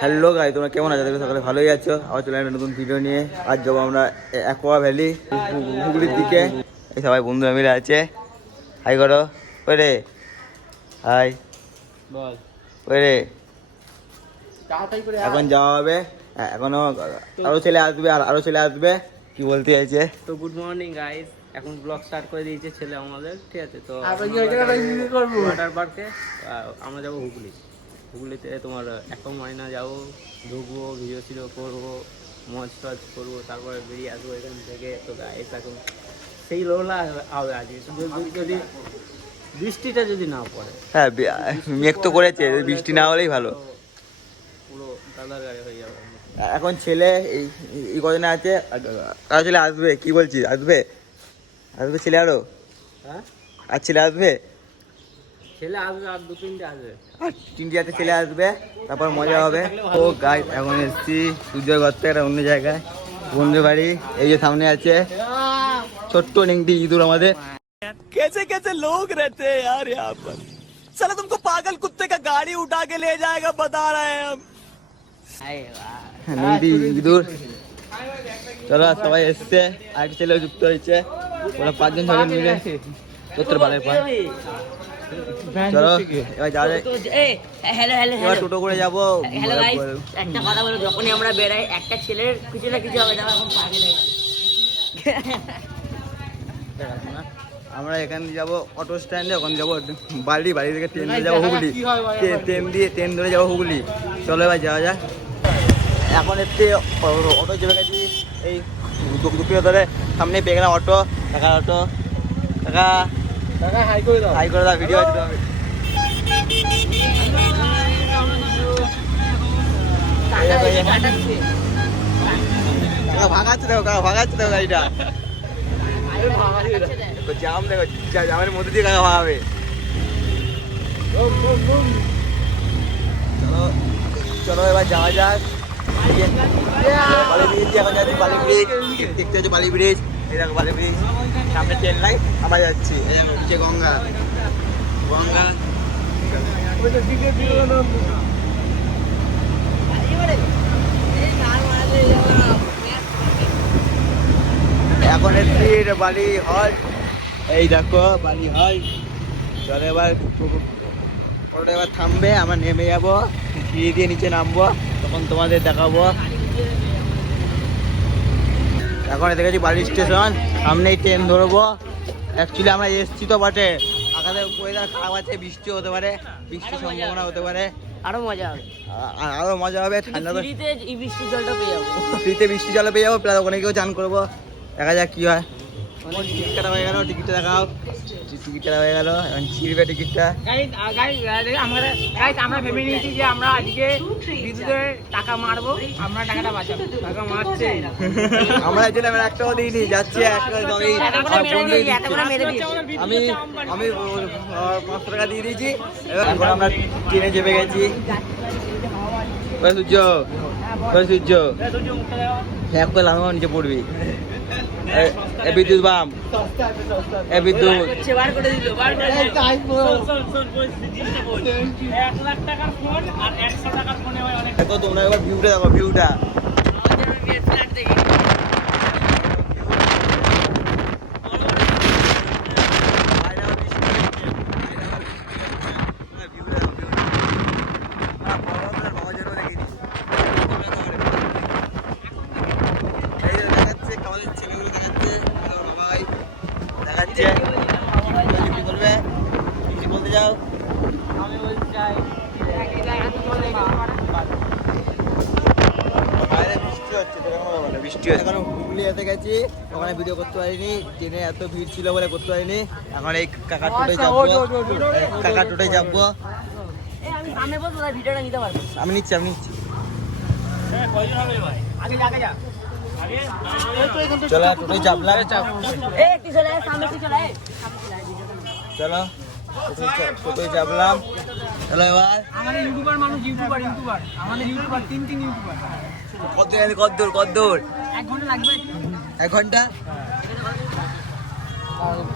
Hello guy, তোমরা কেমন আছো? দেখো সকালে ভালোই আছো। আবার চলে একটা নতুন ভিডিও নিয়ে। আজ যাবো আমরা অ্যাকোয়া ভ্যালি হুগলির দিকে। এই সবাই বন্ধুরা মিলে আছে। হাই করো। ওই রে হাই বল। ওই রে এখন যাওয়া হবে। এখনো আরো ছেলে আসবে আর আরো ছেলে আসবে। কি বলতে চাইছে? তো গুড মর্নিং গাইস, এখন ব্লগ স্টার্ট করে দিয়েছে ছেলে আমাদের, ঠিক আছে? তো ওয়াটার পার্কে আমরা যাবো হুগলিতে তোমার এখন মাইনা যাবো, ঢুকবো, ভিডিও টিডিও করবো, মজ টজ করবো, তারপরে বেরিয়ে আসবো এখান থেকে। তো গাইস এখন সেই লোলা হবে আজকে, যদি বৃষ্টিটা যদি না পড়ে। হ্যাঁ, মেঘ তো করেছে, বৃষ্টি না হলেই ভালো। পুরো দাদার গাড়ি হয়ে যাবে। এখন ছেলে এই কজনে আছে, আরো ছেলে আসবে। কি বলছিস? আসবে ছেলে আরো? হ্যাঁ, আর ছেলে আসবে, ছেলে আসবে, আর 2-3টে আসবে, আর 3টে ছেলে আসবে, তারপর মজা হবে। ও গাইস, এখন এসছি সূর্যের ঘর থেকে অন্য জায়গায়, বন্ধু বাড়ি। এই যে সামনে আছে ছোট্ট নেংটি ইঁদুর আমাদের। कैसे कैसे लोग रहते हैं यार यहाँ पर। साला तुमको पागल कुत्ते का गाड़ी उठा के ले जाएगा, बता रहे हैं हम। নেংটি ইঁদুর। চলো, সবাই এসছে, আর ছেলে যুক্ত হয়েছে। ওরা 5জন মিলে তোর বালের পা। চলো এবার যাওয়া যায়। এবার টোটো করে যাবো। একটা কথা বলো, যখনই আমরা বেড়াই একটা ছেলের কিছু না কিছু হবে। আমরা এখান দিয়ে যাবো অটো স্ট্যান্ডে, ওখানে যাবো বাড়ি থেকে ট্রেন দিয়ে যাবো হুগলি, ট্রেন ধরে যাবো হুগলি। চলো এবার যাওয়া যাক। এখন একটু অটো চেপে গেছি, এই দুপুরে ধরে সামনে পেয়ে গেলাম অটো। কাকার অটো। কাকা হাই করে দাও, ভিডিও আছে তো। ভাগাচ্ছে দেখো, ভাগাচ্ছে দেখো গাড়িটা। জাম দেখো, জামের মধ্যে দিয়ে কাকা ভাগাবে। চলো চলো এবার যাওয়া যাক। বালি ব্রিজ, এখন যাচ্ছি বালি ব্রিজ। দেখতে হচ্ছে বালি ব্রিজ। এই দেখো বালি ব্রিজ, সামনে ট্রেন লাইন, আমরা যাচ্ছি। এই দেখো নিচে গঙ্গা। এখন এসছি বালি হল। এই দেখো বালি হল। চলো এবার ওটা এবার থামবে, আমরা নেমে যাবো, সিঁড়ি দিয়ে নিচে নামবো, তখন তোমাদের দেখাবো। এখন এসে গেছি বালি স্টেশন, সামনেই ট্রেন ধরবো। অ্যাকচুয়ালি আমরা এসছি তো বটে, আকাশে ওয়েদার খারাপ আছে, বৃষ্টি হতে পারে, বৃষ্টির সম্ভাবনা হতে পারে। আরো মজা হবে, আরো মজা হবে। ঠান্ডা ফ্রিতে বৃষ্টির জলটা পেয়ে যাবো, ফ্রিতে বৃষ্টি জলে পেয়ে যাবো, প্লাস ওখানে গিয়েও চান করবো। দেখা যাক কি হয়। টিকিট কাটা হয়ে গেল, টিকিটটা দেখাও। টিকিট কাটা হয়ে গেল, এখন ছিঁড়বে টিকিটটা। আমরা ভেবে নিয়েছি যে আমরা আজকে বিদ্যুতের টাকা মারবো, আমরা টাকাটা বাঁচাবো। টাকা মারছে আমরা জন্য আমি একটাও দিইনি, যাচ্ছি আমি 500 টাকা দিয়ে দিয়েছি। এখন আমরা ট্রেনে চেপে গেছি। সূর্য হ্যাঁ করে লাগানো, নিচে পড়বি। বিদ্যুৎ বাম, বিদ্যুৎ। 1 লাখ টাকার ফোন আর 100 টাকার ফোনে অনেক। তোমরা এবার ভিউটা দেখো, ভিউটা। আমি বলতে চাই বৃষ্টি হচ্ছে। এখন হুগলি এসে গেছি, ওখানে ভিডিও করতে পারিনি, ট্রেনে এত ভিড় ছিল বলে করতে পারিনি। এখন এই কাকার টোটোয় যাবো, আমি সামনে বলবো, ভিডিওটা নিতে পারবো। আমি নিচ্ছি। চলো টোটোয় চাপলাম। চলো টোটোয় চাপলাম। চলো এবার আমাদের ইউটিউবার মানুষ, ইউটিউবার আমাদের ইউটিউবার, 3 ইউটিউবার। কত দূর? 1 ঘন্টা লাগবে। 1 ঘন্টা।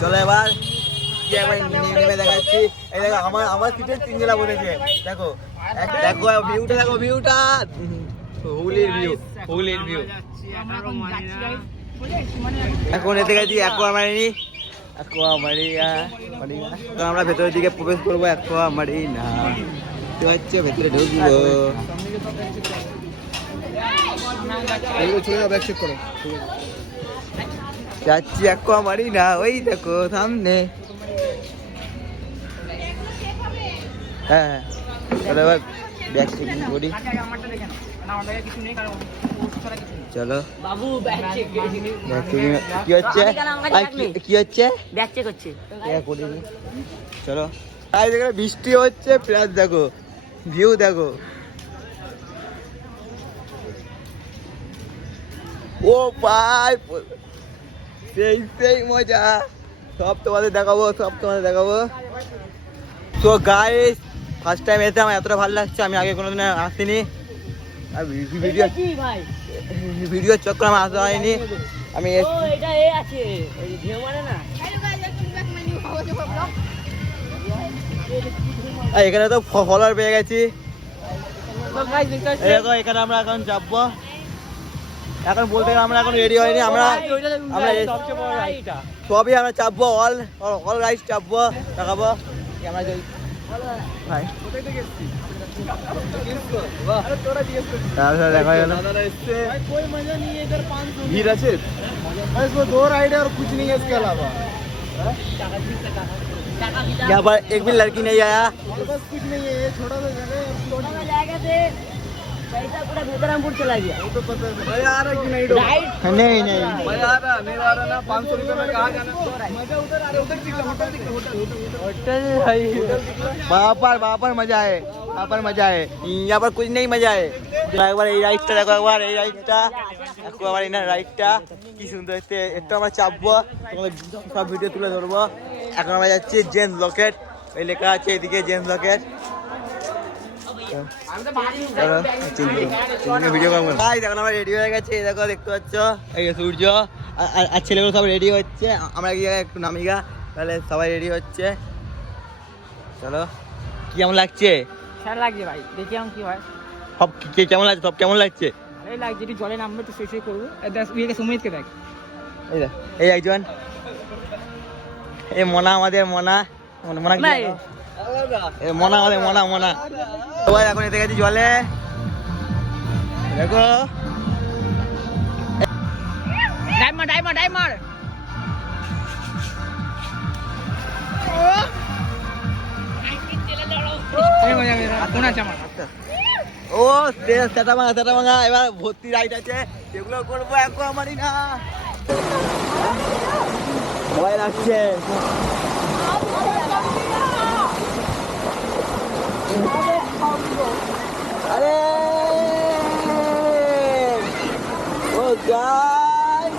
চলো এবার কি একবার নেমে দেখাচ্ছি। এই দেখো আমার সিটে 3 জেলা বসেছে। দেখো দেখো ভিউটা, দেখো ভিউটা, হুগলির ভিউ, হুগলির ভিউ। এখন এতে গেছি অ্যাকোয়ামারিনা। তো আমরা ভেতরের দিকে প্রবেশ করবো অ্যাকোয়ামারিনা। তো হচ্ছে ভেতরে ঢুকবো। যাচ্ছি অ্যাকোয়ামারিনা, ওই দেখো সামনে। হ্যাঁ চলো এবার ব্যাগ চেকিং করি। চলো বাবু ব্যাগ চেক কি হচ্ছে, কি হচ্ছে ব্যাগ চেক হচ্ছে। চলো তাই দেখো বৃষ্টি হচ্ছে, প্লাস দেখো ভিউ দেখো। ও ভাই সেই সেই মজা, সব তোমাদের দেখাবো, সব তোমাদের দেখাবো। তো গাইস ফার্স্ট টাইম এসে আমার এতটা ভালো লাগছে, আমি আগে কোনোদিন আসিনি। আর ভিডিওর চক্কর আমার আসা হয়নি। আমি এখানে তো ফলোয়ার পেয়ে গেছি। দেখো এখানে আমরা এখন যাবো। এখন বলতে গেলে আমরা এখন রেডি হয়নি, আমরা সবই আমরা চাপবো, অল রাইস চাপবো, দেখাবো। আমরা ভাই ভিড় আছে, दो राइड है और कुछ नहीं है इसके अलावा। यहाँ पर एक भी लड़की नहीं आया, बस कुछ नहीं है, ये छोटा सा जगह है। पैसा पूरा भूतरामपुर चला गया। वो तो पता है भाई आ रहा कि नहीं। नहीं नहीं भाई आ रहा नहीं, आ रहा ना। 500 रुपए में कहाँ जाना, मजा उधर आ रहा, उधर दिख रहा, होटल दिख रहा, होटल भाई। वहाँ पर मजा है, वहाँ पर मजा है, यहाँ पर कुछ नहीं मजा है। एक बार এই রাইডটা দেখো, একবার এই রাইডটা দেখো, আবার এই না রাইডটা কি সুন্দর। একটু আমরা চাপবো, তোমাদের সব ভিডিও তুলে ধরবো। এখন আমরা যাচ্ছি জেন্স লকেট, ওই লেখা আছে এদিকে জেন্স লকেট। ভিডিও করবো দেখো, আমরা রেডি হয়ে গেছে। দেখো দেখতে পাচ্ছ এই সূর্য আর ছেলেগুলো সব রেডি হচ্ছে। আমরা গিয়ে একটু নামিগা, তাহলে সবাই রেডি হচ্ছে। চলো কি কেমন লাগছে? স্যার লাগছে ভাই, দেখি আমি কি হয়। সব কেমন লাগছে, সব কেমন লাগছে? ভালোই লাগছে, একটু জলে নামবে তো সেই করবো। সুমিতকে দেখ, এই একজন, এই মনা, আমাদের মনা, মনা মনা আমাদের মনা। সবাই এখন এতে গেছি জলে, দেখো ডাইমার ও সেটা ভাঙা। এবার ভর্তি রাইড আছে, এগুলো করবো অ্যাকোয়ামারিনা। ভয় লাগছে। আরে ও গাই,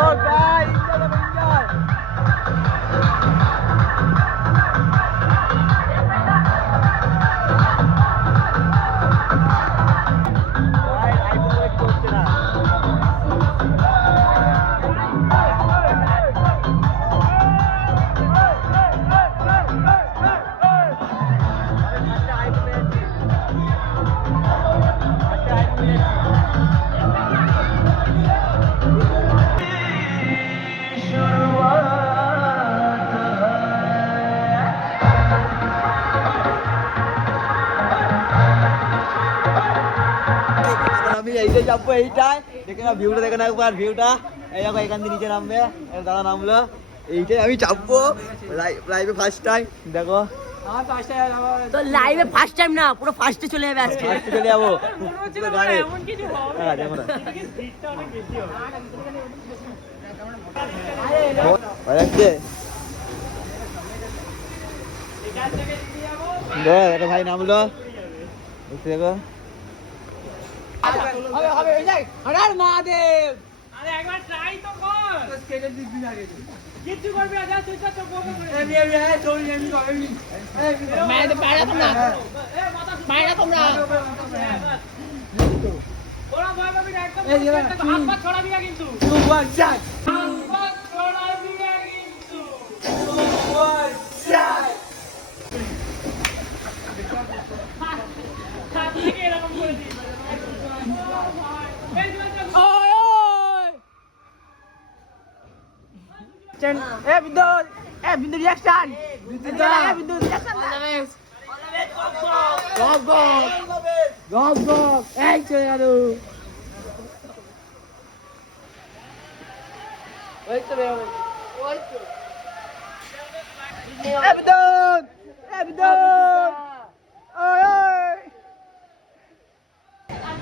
Oh guys, enjoy. চাপবো এইটাই, দেখে না ভিউটা, দেখে না একবার ভিউটা। এই দেখো এখান থেকে নিচে নামবে, দাদা নামলো, এইটাই আমি চাপবো লাইভে ফার্স্ট টাইম। দেখো তো লাইভে ফার্স্ট টাইম না, পুরো ফার্স্টে চলে যাবে আজকে। ফার্স্টে চলে যাবো। এমন কিছু হবে হ্যাঁ দেখো না অনেক বেশি হবে। যাচ্ছে দেখ, একটা ভাই নামলো, দেখতে দেখো। হবে হবে এই যাই, হরার মহাদেব। আরে একবার ট্রাই তো কর, স্কেলের দিক দিন আগে কিচ্ছু করবি না, যা তুই তো বলবো করে এই তোর এমনি করবি মেরে পাড়া তোমরা, পাড়া তোমরা ওরা ভয় পাবি না একদম, হাত পা ছড়াবি না কিন্তু, তুই ওয়ান শট হাত পা ছড়াবি না কিন্তু, ওয়ান শট হাত থেকে এরকম করে দিই। বিন্দু রিয়াকশন, বিন্দু রিয়াকশন, গপ গপ এই চলে গেল, ওই তো ওই তো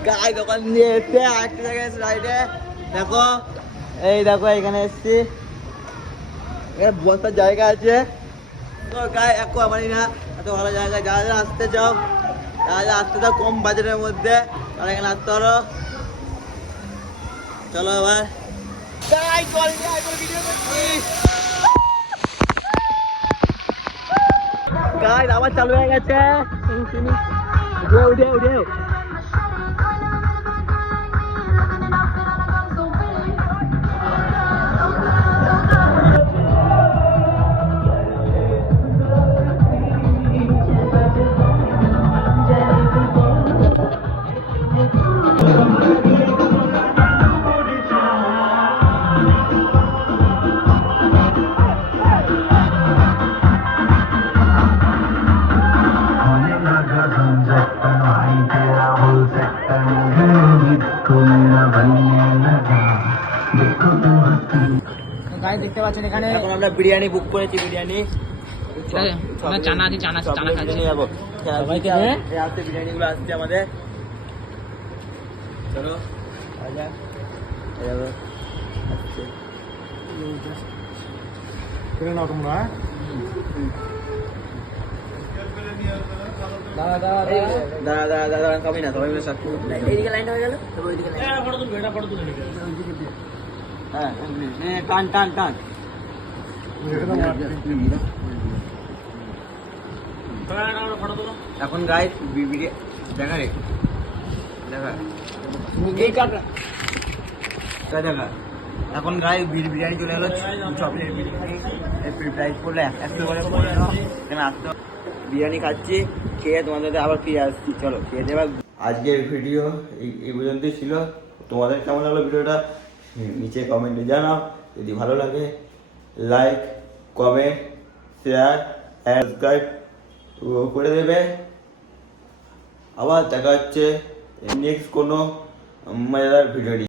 গাই দোকান দিয়ে এসছে আরেকটা জায়গায় রাইডে। দেখো এই দেখো এখানে এসছি, এখানে বসার জায়গা আছে। তো গায়ে একো আমারই না, এত ভালো জায়গা, যারা যারা আসতে চাও, যারা যারা আসতে চাও কম বাজেটের মধ্যে, তারা এখানে আসতে পারো। চলো এবার গাই চল ভিডিও করছি। গাই আবার চালু হয়ে গেছে, উঠে উঠে গাইস দেখতে পাচ্ছেন এখানে এখন আমরা বিরিয়ানি বুক করেছি, বিরিয়ানি চানা আছে, চানা খাচ্ছি যাবো সবাইকে, আসতে বিরিয়ানি গুলো আসছে আমাদের। চলো আজা আসছে তোমরা দাদা দাদা দাদা কমই না, সবাই মিলে সাথে এইদিকে লাইনটা হয়ে গেল, তবে ওইদিকে লাইন ফটো তুলবে, এটা ফটো তুলে নিবে, হ্যাঁ টান টান টান। এখন গাইস দেখা রে দেখা দেখা এখন গাই বিরিয়ানি চলে এলো, চকলেট বিরিয়ানি প্রাইস করলে 100 করে এখানে আসতে। বিরিয়ানি খাচ্ছি, খেয়ে তোমাদের আবার ফিরে আসছি। চলো খেয়ে দেবা। আজকের ভিডিও এই পর্যন্তই ছিল। তোমাদের কেমন লাগলো ভিডিওটা নিচে কমেন্টে জানাও। যদি ভালো লাগে লাইক কমেন্ট শেয়ার সাবস্ক্রাইব করে দেবে। আবার দেখা হচ্ছে নেক্সট কোনো মজাদার ভিডিও।